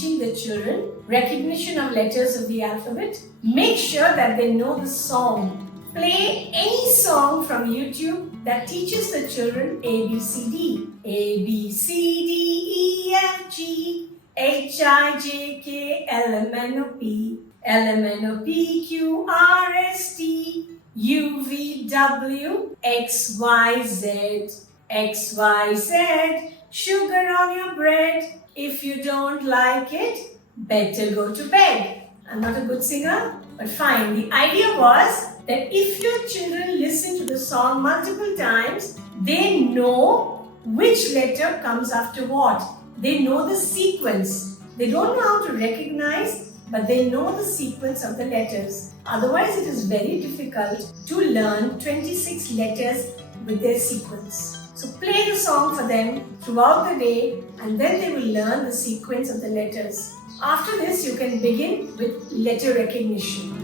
teaching the children recognition of letters of the alphabet. Make sure that they know the song. Play any song from YouTube that teaches the children ABCD. A, B, C, D, E, F, G, H, I, J, K, L, M, N, O, P, L, M, N, O, P, Q, R, S, T, U, V, W, X, Y, Z, X, Y, Z, sugar on your bread. If you don't like it, better go to bed. I'm not a good singer, but fine. The idea was that if your children listen to the song multiple times, they know which letter comes after what. They know the sequence. They don't know how to recognize, but they know the sequence of the letters. Otherwise, it is very difficult to learn 26 letters with their sequence. So play the song for them throughout the day, and then they will learn the sequence of the letters. After this, you can begin with letter recognition.